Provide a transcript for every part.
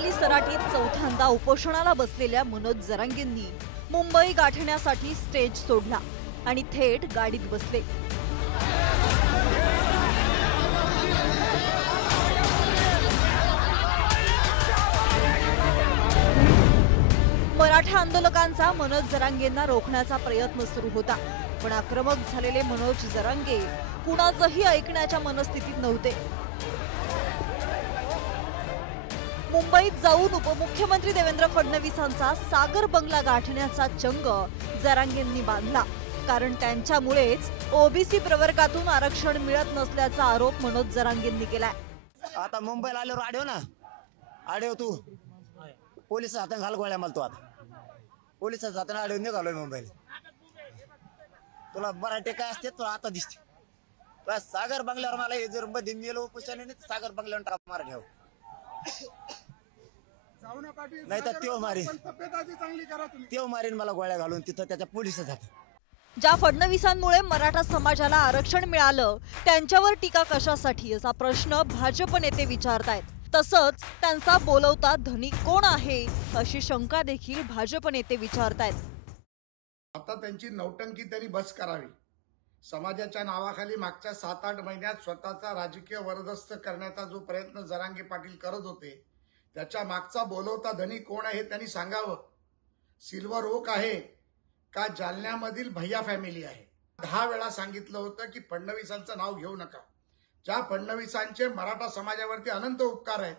राष्ट्रवादी सराटीत चौथ्यांदा उपोषणाला बसलेल्या मनोज जरांगेंनी मुंबई गाठण्यासाठी स्टेज सोडला आणि थेट गाडीत बसले। मराठा आंदोलकांचा मनोज जरांगेंना रोखण्याचा प्रयत्न सुरू होता, पण आक्रमक झालेले मनोज जरांगे कुणाचंही ऐकण्याच्या मनस्थितीत नव्हते। मुंबईत जाऊन उपमुख्यमंत्री देवेंद्र फडणवीसांचा सागर बंगला गाठण्याचा चंग जरांगेंनी बांधला, कारण त्यांच्यामुळेच ओबीसी प्रवर्गातून आरक्षण मिळत नसल्याचा आरोप मनोज जरांगेंनी केलाय। आता मुंबईला आल्यावर आढेव ना, आढेव तू पोलीस हाताने घाल गोळ्या मला, तू आता पोलिसाच्या हाताने आढेव निघालोय मुंबईला। तुला मराठी काय असते तुला आता दिसते। सागर बंगल्यावर मला हे जर मध्ये मेलो उपोषणाने सागर बंगल्यावर टाका मार ठेव, नाही तर तेव मारीन मला गोळ्या घालून तिथं त्याच्या पोलिस जात। ज्या फडणवीसांमुळे मराठा समाजाला आरक्षण मिळालं त्यांच्यावर टीका कशासाठी असा प्रश्न भाजप नेते विचारतायत। तसंच त्यांचा बोलवता धनी कोण आहे अशी शंका देखील भाजप नेते विचारतायत। आता त्यांची नौटंकी तरी बस करावी। समाजाच्या नावाखाली मागच्या 7-8 महिन्यात स्वतःचा राजकीय वरदस्त करण्याचा जो प्रयत्न जरांगे पाटील करत होते त्याच्या मागचा बोलवता धनी कोण आहे त्यांनी सांगावं। सिल्वर ओक आहे का जालन्यामधील भैया फॅमिली आहे? 10 वेळा सांगितलं होतं की फडणवीसांचं नाव घेऊ नका। ज्या फडणवीसांचे मराठा समाजावरती अनंत उपकार आहेत,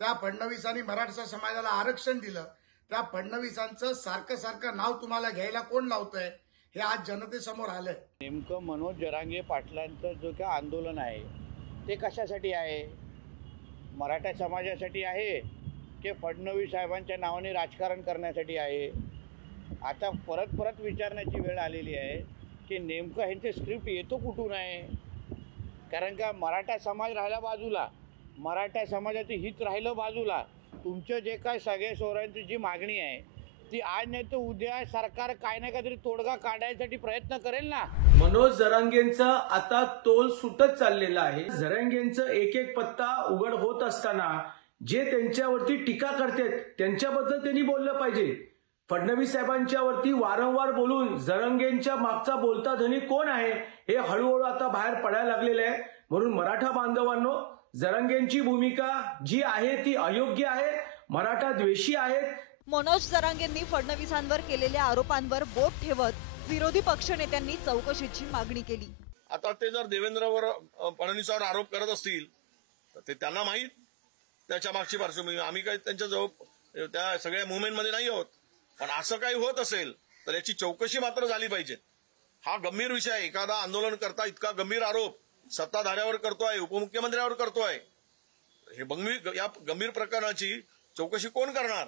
त्या फडणवीसांनी मराठा समाजाला आरक्षण दिलं, त्या फडणवीसांचं सारखं सारखं नाव तुम्हाला घ्यायला कोण लावतंय हे आज जनतेसमोर आलंय। नेमकं मनोज जरांगे पाटलांचं जो काय आंदोलन आहे ते कशासाठी आहे? मराठा समाजासाठी आहे की फडणवीस साहेबांच्या नावाने राजकारण करण्यासाठी आहे? आता परत परत विचारण्याची वेळ आलेली आहे की नेमकं ह्यांचे स्क्रिप्ट येतो कुठून आहे? कारण का मराठा समाज राहिला बाजूला, मराठा समाजाचं हित राहिलं बाजूला, तुमचं जे काय सगळे सोयऱ्यांची जी मागणी आहे ती आज नाही तर उद्या सरकार काय ना काहीतरी तोडगा काढण्यासाठी प्रयत्न करेल ना। मनोज जरांगेंचा आता तोल सुटत चाललेला आहे। जरांगेंचं एक एक पत्ता उघड होत असताना जे त्यांच्यावरती टीका करतात त्यांच्याबद्दल त्यांनी बोललं पाहिजे। फडणवीस साहेबांच्या वरती वारंवार बोलून जरांगेंच्या मागचा बोलता धनी कोण आहे हे हळूहळू आता बाहेर पडायला लागलेलं आहे। म्हणून मराठा बांधवांनो, जरांगेंची भूमिका जी आहे ती अयोग्य आहे, मराठा द्वेषी आहेत। मनोज जरांगेंनी फडणवीसांवर केलेल्या आरोपांवर बोट ठेवत विरोधी पक्षनेत्यांनी चौकशीची मागणी केली। आता ते जर देवेंद्रवर फडणवीसावर आरोप करत असतील तर ते त्यांना माहीत, त्याच्या मागची पार्श्वभूमी। आम्ही काही त्यांच्या जवळ त्या सगळ्या मुवमेंटमध्ये नाही आहोत, पण असं काही होत असेल तर याची चौकशी मात्र झाली पाहिजे। हा गंभीर विषय आहे। एखादा आंदोलन करता इतका गंभीर आरोप सत्ताधाऱ्यावर करतोय, उपमुख्यमंत्र्यावर करतोय, हे या गंभीर प्रकरणाची चौकशी कोण करणार?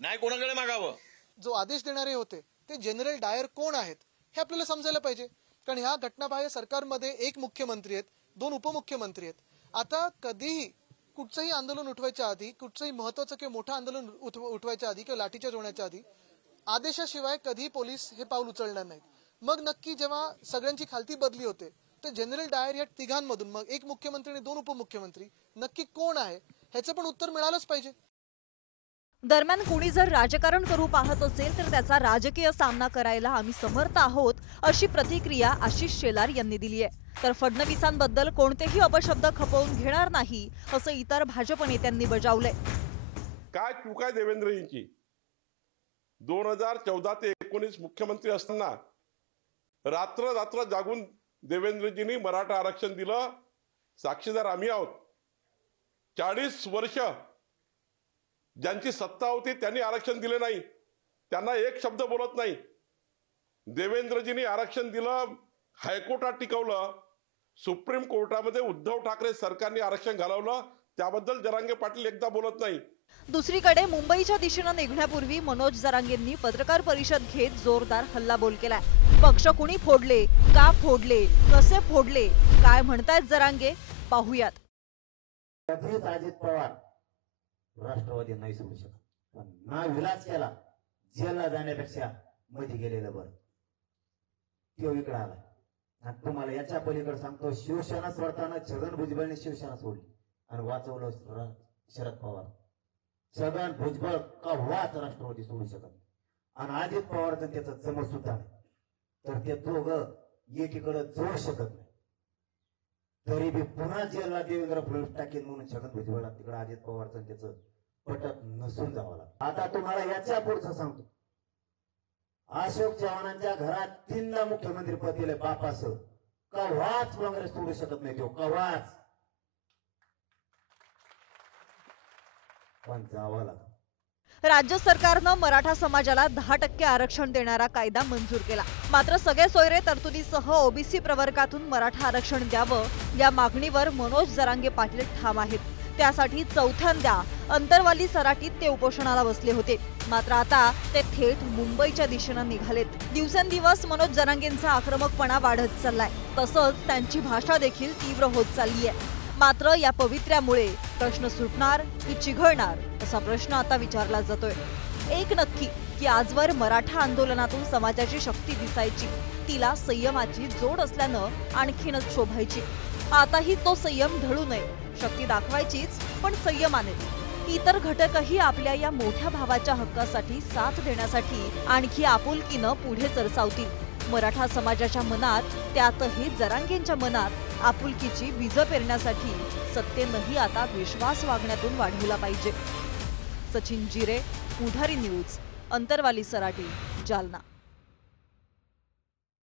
न्याय कोणाकडे मागावं? जो आदेश देणारे होते ते जनरल डायर कोण आहेत हे आपल्याला समजायला पाहिजे, कारण ह्या घटनाबाह्य सरकारमध्ये एक मुख्यमंत्री आहेत, 2 उपमुख्यमंत्री आहेत। आता कधीही कुठचंही आंदोलन उठवायच्या आधी, कुठचंही महत्वाचं किंवा मोठं आंदोलन उठवायच्या आधी किंवा लाठीचार्ज होण्याच्या आधी आदेशाशिवाय कधीही पोलीस हे पाऊल उचलणार नाहीत। मग नक्की जेव्हा सगळ्यांची खालती बदली होते तर जनरल डायर या तिघांमधून मग एक मुख्यमंत्री आणि 2 उपमुख्यमंत्री नक्की कोण आहे ह्याचं पण उत्तर मिळालंच पाहिजे। दरम्यान कुणी जर राजकारण करू पाहत असेल तर त्याचा राजकीय सामना करायला आम्ही समर्थ आहोत अशी प्रतिक्रिया आशिष शेलार यांनी दिली आहे। तर फडणवीसांबद्दल कोणतेही अपशब्द खपवून घेणार नाही असं इतर भाजप नेत्यांनी बजावलंय। काय चूक आहे देवेंद्रजींची? 2014 ते 19 मुख्यमंत्री असताना रात्र रात्र जागून देवेंद्रजींनी मराठा आरक्षण दिलं, साक्षीदार आम्ही आहोत। 40 वर्ष ज्यांची सत्ता होती त्यांनी आरक्षण दिले नाही, त्यांना एक शब्द बोलत नाही। देवेंद्रजींनी आरक्षण दिलं, हायकोर्टात टिकवलं, सुप्रीम कोर्टामध्ये उद्धव ठाकरे सरकारने आरक्षण घालवलं, त्याबद्दल जरांगे पाटील एकदा बोलत नाही। दुसरीकडे मुंबईच्या दिशेने निघण्यापूर्वी मनोज जरांगेंनी पत्रकार परिषद घेत जोरदार हल्लाबोल केलाय। पक्ष कुणी फोडले, का फोडले, कसे फोडले, काय म्हणतायत जरांगे पाहूयात। अजित पवार राष्ट्रवादी नाही सोडू शकत, पण ना विलास केला, जेलला जाण्यापेक्षा मध्ये गेलेलं बरं। तो इकडे आला आणि तुम्हाला याच्या पलीकडे सांगतो, शिवसेना सोडताना छगन भुजबळने शिवसेना सोडली आणि वाचवलं शरद पवार। छगन भुजबळ कव्हाच राष्ट्रवादी सोडू शकत नाही. आणि अजित पवारचं त्याचं जमत सुद्धा नाही. तर ते दोघं एकीकडे जोड शकत नाही. तरी बी पुन्हा जेलला देवेंद्र फडणवीस टाकेन म्हणून छगन भुजबळला तिकडे अजित पवारचं त्याचं पटत नसून जावं लागतं. आता तुम्हाला याच्या पुढचं सांगतो. अशोक चव्हाणांच्या घरात 3दा मुख्यमंत्री पद दिले बापासह. कव्हाच काँग्रेस सोडू शकत नाही तो, कव्हाच. पण जावं लागतं. राज्य सरकारनं मराठा समाजाला 10% आरक्षण देणारा कायदा मंजूर केला. मात्र सगळे सोयरे तरतुदीसह ओबीसी प्रवर्गातून मराठा आरक्षण द्यावं या मागणीवर मनोज जरांगे पाटील ठाम आहेत. त्यासाठी चौथ्यांदा अंतरवाली सराटीत ते उपोषणाला बसले होते. मात्र आता ते थेट मुंबईच्या दिशेनं निघालेत. दिवसेंदिवस मनोज जरांगेंचा आक्रमकपणा वाढत चाललाय. तसंच त्यांची भाषा देखील तीव्र होत चालली आहे. मात्र या पवित्र्यामुळे प्रश्न सुटणार की चिघळणार असा प्रश्न आता विचारला जातोय. एक नक्की की आजवर मराठा आंदोलनातून समाजाची शक्ती दिसायची, तिला संयमाची जोड असल्यानं आणखीनच शोभायची. आताही तो संयम ढळू नये, शक्ती दाखवायचीच पण संयमानेच. इतर घटकही आपल्या या मोठ्या भावाच्या हक्कासाठी साथ देण्यासाठी आणखी आपुलकीनं पुढे सरसावतील. मराठा समाजाच्या मनात, त्यातही जरांगेंच्या मनात आपुलकीची बीज पेरण्यासाठी सत्तेनंही आता विश्वास वागण्यातून वाढवला पाहिजे. सचिन जिरे, पुढारी न्यूज, अंतरवाली सराटी, जालना.